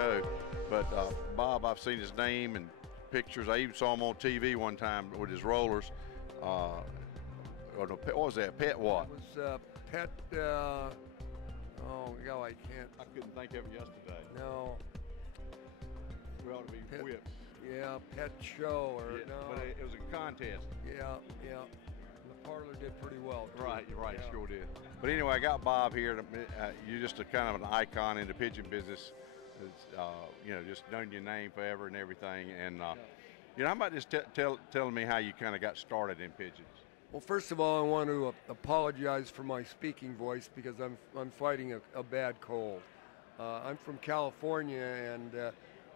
ago. But Bob, I've seen his name and pictures. I even saw him on TV one time with his rollers. What was that? Pet what? It was Pet. Oh God, I can't. I couldn't think of it yesterday. No. We ought to be Pet, whipped. Yeah, Pet Show or Yeah, no. but it was a contest. Yeah. The parlor did pretty well. Too. Right, you're right, Yeah. sure did. But anyway, I got Bob here. You're just a kind of an icon in the pigeon business. It's, just known your name forever and everything. And how about just telling me how you kind of got started in pigeons? Well, first of all, I want to apologize for my speaking voice because I'm fighting a bad cold. I'm from California and I'm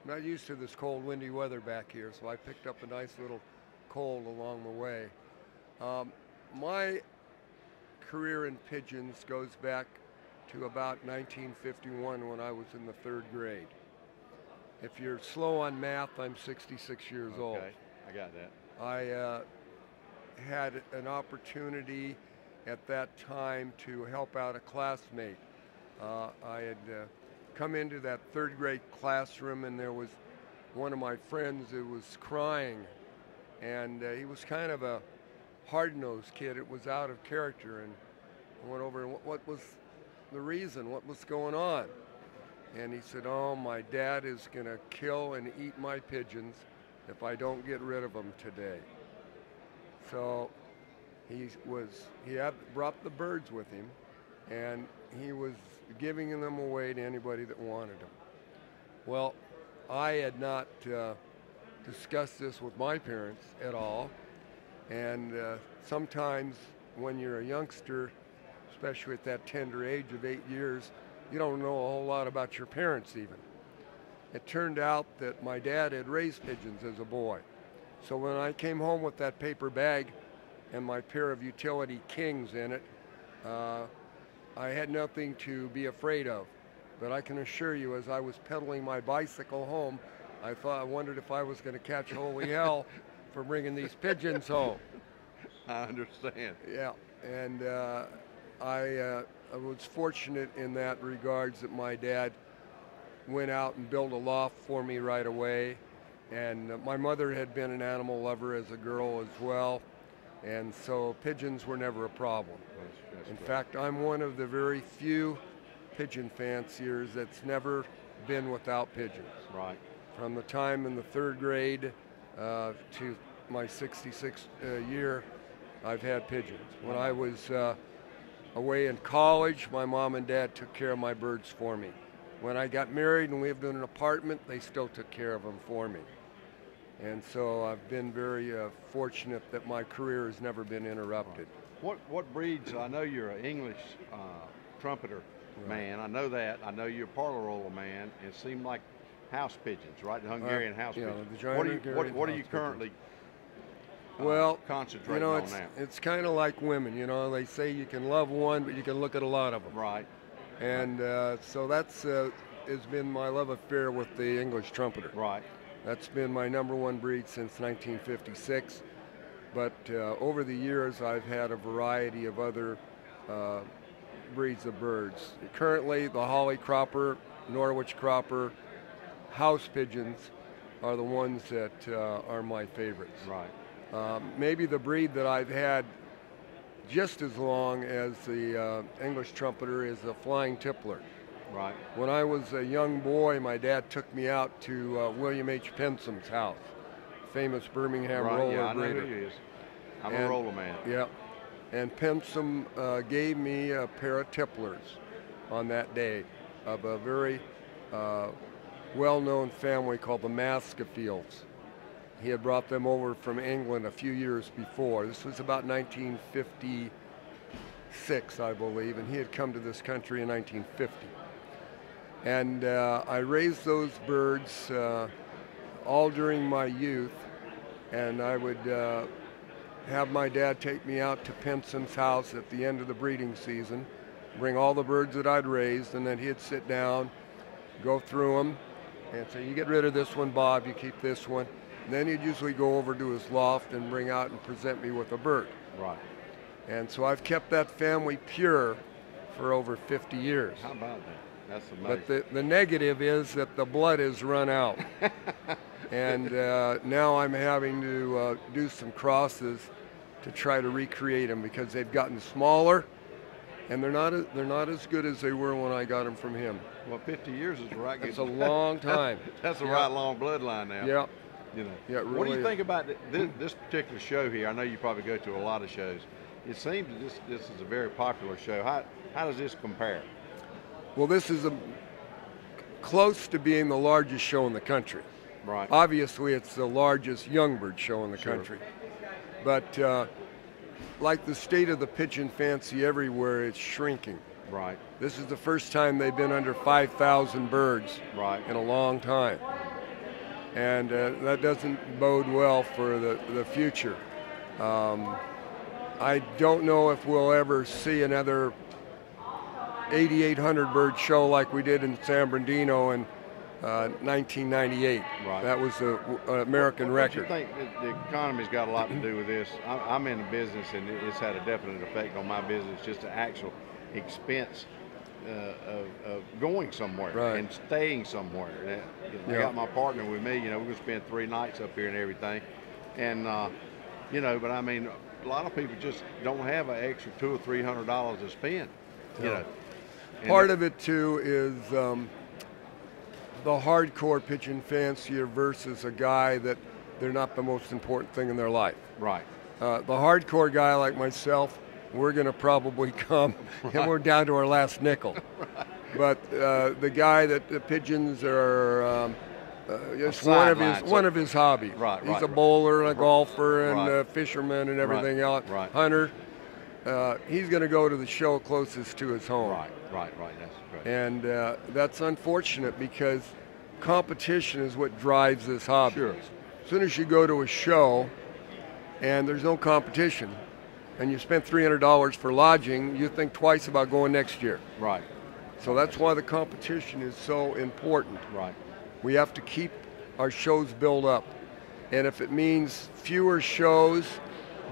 not used to this cold, windy weather back here, so I picked up a nice little cold along the way. My career in pigeons goes back to about 1951 when I was in the 3rd grade. If you're slow on math, I'm 66 years old. Okay, I got that. I had an opportunity at that time to help out a classmate. I had come into that 3rd grade classroom and there was one of my friends who was crying, and he was kind of a hard-nosed kid. It was out of character, and I went over and what was the reason? What was going on? And he said, "Oh, my dad is going to kill and eat my pigeons if I don't get rid of them today." So he had brought the birds with him, and he was giving them away to anybody that wanted them. Well, I had not discussed this with my parents at all, and sometimes when you're a youngster, especially at that tender age of 8 years, you don't know a whole lot about your parents even. It turned out that my dad had raised pigeons as a boy. So when I came home with that paper bag and my pair of utility kings in it, I had nothing to be afraid of. But I can assure you, as I was pedaling my bicycle home, I wondered if I was going to catch holy hell for bringing these pigeons home. I understand. Yeah, and I was fortunate in that regards that my dad went out and built a loft for me right away. And my mother had been an animal lover as a girl as well, and so pigeons were never a problem. In fact, I'm one of the very few pigeon fanciers that's never been without pigeons. Right. From the time in the 3rd grade to my 66th year, I've had pigeons. When I was away in college, my mom and dad took care of my birds for me. When I got married and lived in an apartment, they still took care of them for me. And so I've been very fortunate that my career has never been interrupted. What breeds? I know you're an English trumpeter man. I know that. I know you're a parlor roller man. It seemed like house pigeons, right? The Hungarian house pigeons. The giant What are you currently concentrating on now? It's kind of like women. They say you can love one, but you can look at a lot of them. Right. And so that's has been my love affair with the English trumpeter. Right. That's been my #1 breed since 1956. But over the years, I've had a variety of other breeds of birds. Currently, the Holly Cropper, Norwich Cropper, house pigeons are the ones that are my favorites. Right. Maybe the breed that I've had just as long as the English trumpeter is a flying tippler. Right. When I was a young boy, my dad took me out to William H. Pensum's house, famous Birmingham roller breeder. Yeah, I know who he is. I'm a roller man. Yeah, and Pensum gave me a pair of tipplers on that day of a very well-known family called the Maskafields. He had brought them over from England a few years before. This was about 1956, I believe, and he had come to this country in 1950. And I raised those birds all during my youth, and I would have my dad take me out to Pensum's house at the end of the breeding season, bring all the birds that I'd raised, and then he'd sit down, go through them, and say, "You get rid of this one, Bob, you keep this one." And then he'd usually go over to his loft and bring out and present me with a bird. Right. And so I've kept that family pure for over 50 years. How about that? That's amazing. But the negative is that the blood is run out. And now I'm having to do some crosses to try to recreate them because they've gotten smaller, and they're not as good as they were when I got them from him. Well, 50 years is right. That's a long time. That's a right long bloodline now. Yeah. You know. Yeah, it really what do you is. think about this particular show here? I know you probably go to a lot of shows. It seems that this is a very popular show. How does this compare? Well, this is close to being the largest show in the country. Right. Obviously, it's the largest young bird show in the country. But like the state of the pigeon fancy everywhere, it's shrinking. Right. This is the first time they've been under 5,000 birds in a long time. And that doesn't bode well for the future. I don't know if we'll ever see another 8,800 bird show like we did in San Bernardino in 1998. Right. That was an American record. I think the economy's got a lot to do with this. I'm in the business, and it's had a definite effect on my business, just the actual expense of going somewhere and staying somewhere. I got my partner with me. You know, we're going to spend 3 nights up here and everything. And, you know, but I mean, a lot of people just don't have an extra $200 or $300 to spend, you know. Part of it, too, is the hardcore pigeon fancier versus a guy that they're not the most important thing in their life. Right. The hardcore guy like myself, we're going to probably come, and we're down to our last nickel. But the guy that the pigeons are it's one of his hobbies. He's a bowler and a golfer and a fisherman and everything else. Hunter. He's going to go to the show closest to his home. Right. That's great. And that's unfortunate because competition is what drives this hobby. Sure. As soon as you go to a show and there's no competition, and you spend $300 for lodging, you think twice about going next year. Right. So that's why the competition is so important. Right. We have to keep our shows built up. And if it means fewer shows,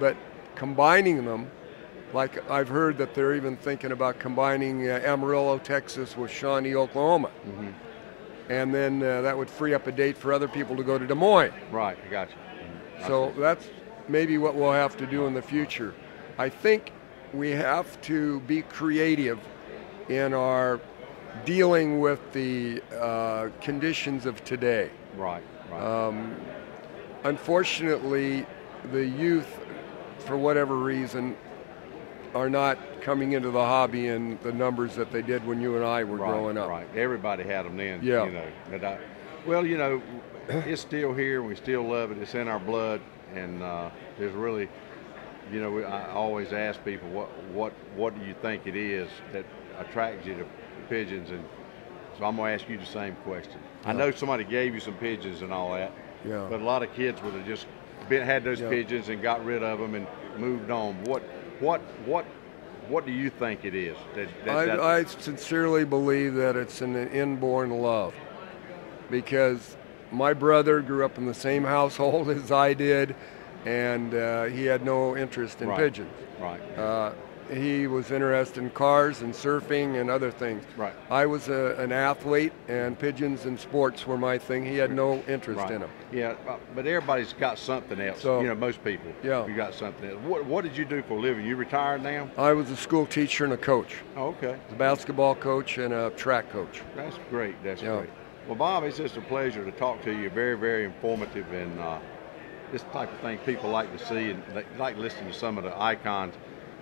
but combining them, like I've heard that they're even thinking about combining Amarillo, Texas with Shawnee, Oklahoma. Mm-hmm. And then that would free up a date for other people to go to Des Moines. Right, I got you. So that's maybe what we'll have to do in the future. I think we have to be creative in our dealing with the conditions of today. Right. Unfortunately, the youth, for whatever reason, are not coming into the hobby in the numbers that they did when you and I were growing up. Right. Everybody had them then. Yeah. You know. Well, you know, it's still here. We still love it. It's in our blood, and there's really, you know, I always ask people what do you think it is that attracts you to pigeons, and so I'm going to ask you the same question. I know somebody gave you some pigeons and all that, but a lot of kids would have just had those pigeons and got rid of them and moved on. What do you think it is? I sincerely believe that it's an inborn love, because my brother grew up in the same household as I did, and he had no interest in pigeons. Right. He was interested in cars and surfing and other things. Right. I was an athlete, and pigeons and sports were my thing. He had no interest in them. Yeah, but everybody's got something else. So, you know, most people. Yeah. You got something else. What did you do for a living? You retired now? I was a school teacher and a coach. Oh, okay. A basketball coach and a track coach. That's great. That's great. Well, Bob, it's just a pleasure to talk to you. Very, very informative, and this type of thing people like to see, and they like listening to some of the icons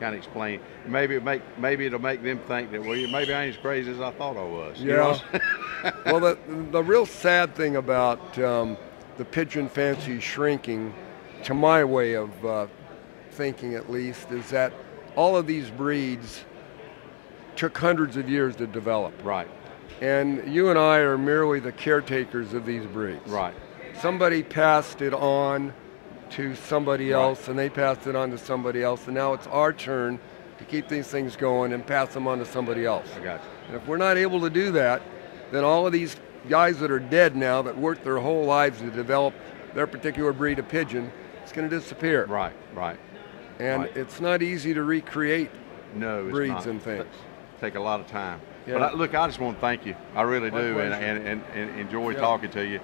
kind of explain. Maybe it'll make them think that, well, maybe I ain't as crazy as I thought I was. Yeah. You know? Well, the real sad thing about the pigeon fancy shrinking, to my way of thinking at least, is that all of these breeds took hundreds of years to develop. Right. And you and I are merely the caretakers of these breeds. Right. Somebody passed it on to somebody else, and they passed it on to somebody else, and now it's our turn to keep these things going and pass them on to somebody else. I got you. And if we're not able to do that, then all of these guys that are dead now that worked their whole lives to develop their particular breed of pigeon, it's going to disappear. Right. And it's not easy to recreate breeds and things. Take a lot of time. Yeah. But look, I just want to thank you. I really My do, pleasure. and enjoy Yeah. talking to you.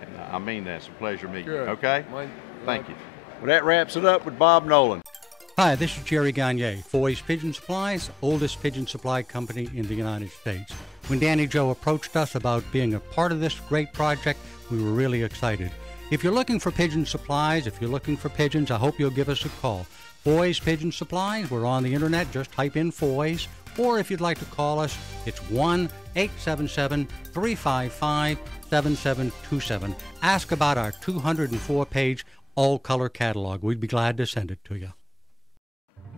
And I mean that. It's a pleasure meeting you. Good. Okay? Mine- Thank you. Well, that wraps it up with Bob Nolan. Hi, this is Jerry Gagne, Foy's Pigeon Supplies, oldest pigeon supply company in the United States. When Danny Joe approached us about being a part of this great project, we were really excited. If you're looking for pigeon supplies, if you're looking for pigeons, I hope you'll give us a call. Foy's Pigeon Supplies, we're on the internet, just type in Foy's, or if you'd like to call us, it's 1-877-355-7727. Ask about our 204-page all-color catalog. We'd be glad to send it to you.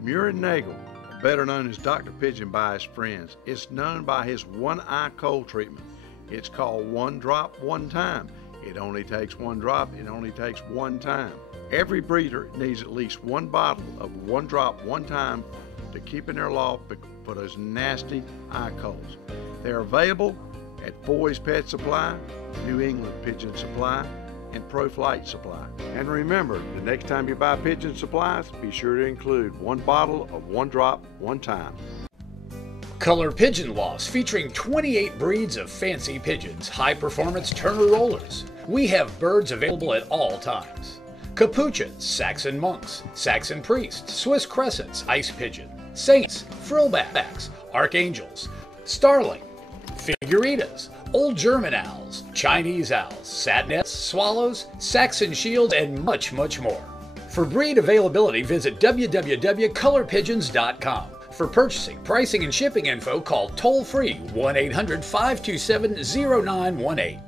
Muir Nagel, better known as Dr. Pigeon by his friends, is known by his one-eye cold treatment. It's called One Drop, One Time. It only takes one drop, it only takes one time. Every breeder needs at least one bottle of One Drop, One Time to keep in their loft for those nasty eye colds. They're available at Foy's Pet Supply, New England Pigeon Supply, and Pro Flight Supply. And remember, the next time you buy pigeon supplies, be sure to include one bottle of One Drop, One Time. Color Pigeon Lofts featuring 28 breeds of fancy pigeons, high-performance Turner rollers. We have birds available at all times. Capuchins, Saxon monks, Saxon priests, Swiss crescents, ice pigeon, saints, frillbacks, archangels, starling, figuritas, old German owls, Chinese owls, satnets, swallows, Saxon shields, and much, much more. For breed availability, visit www.colorpigeons.com. For purchasing, pricing, and shipping info, call toll-free 1-800-527-0918.